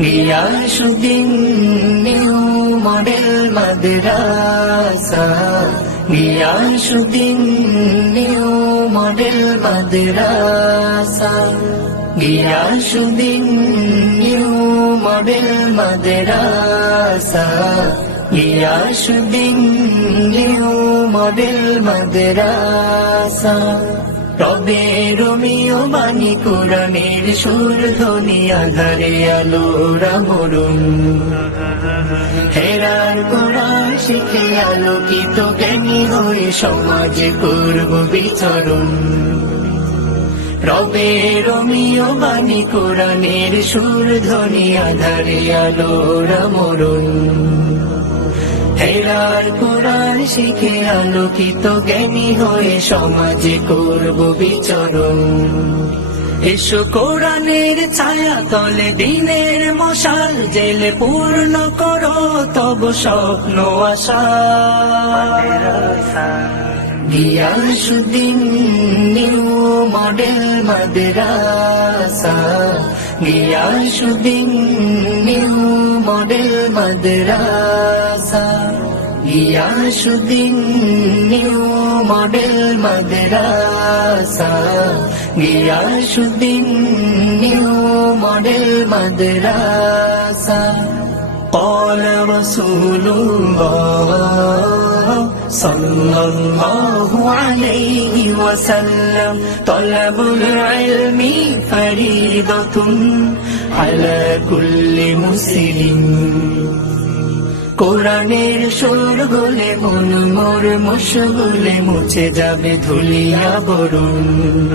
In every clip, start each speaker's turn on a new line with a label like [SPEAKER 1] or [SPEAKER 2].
[SPEAKER 1] Giasuddin new model Madrasa Giasuddin new model Madrasa Giasuddin new model Madrasa. Giasuddin new model Madrasa. তবে রোমিও বাণী কোরআনের সুর ধ্বনি আধারে আলো রামরুম। হেরার কোরআন শিখে আলোকিত জ্ঞানী হয়ে সমাজে করব বিচরণ। রবে রমিও বাণী কোরআনের সুর ধ্বনি আধারে আলো রামরুম হেরার কোরআন শিখে আলোকিত জ্ঞানী হয়ে সমাজে করব বিচরণ। এসো কোরআনের ছায়া তলে দিনের মশাল, জেলে পূর্ণ করো তব স্বপ্ন আশা। Giasuddin new model Madrasa Giasuddin new model Madrasa Giasuddin new model Madrasa Giasuddin new model Madrasa قال رسول الله সাল্লাল্লাহু আলাইহি ওয়াসাল্লাম তলাবুল ইলমি ফরিদাতুন আলা কুল্লি মুসলিম কোরআনের সুর গোলে মন মোর মশগুলে মুছে যাবে ধুলিয়া বরুণ।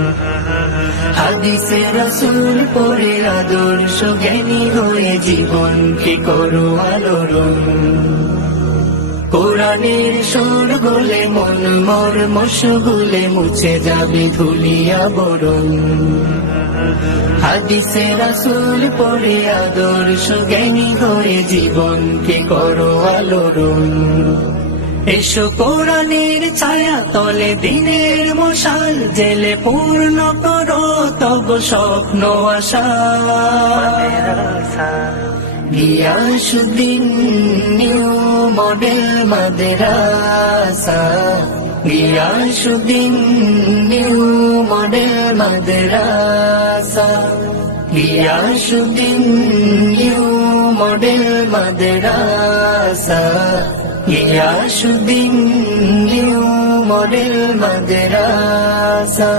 [SPEAKER 1] হাদিসে রসুল পরে আদর্শ জ্ঞানী হয়ে জীবনকে করো আলোড়ন। কোরআনের সুর গুলে মন মোর মুশগুলে মুছে যাবে ধুলিয়া বরুণ। হাদিসে রাসুল পড়ে আদর্শ জ্ঞানী হয়ে জীবনকে করো আলোড়ন। এসো কোরআনের ছায়া তলে দিনের মশাল, জেলে পূর্ণ করো তব স্বপ্ন আশা। Giasuddin new model Madrasa. Giasuddin new model Madrasa. Giasuddin new model Madrasa. Giasuddin new model Madrasa.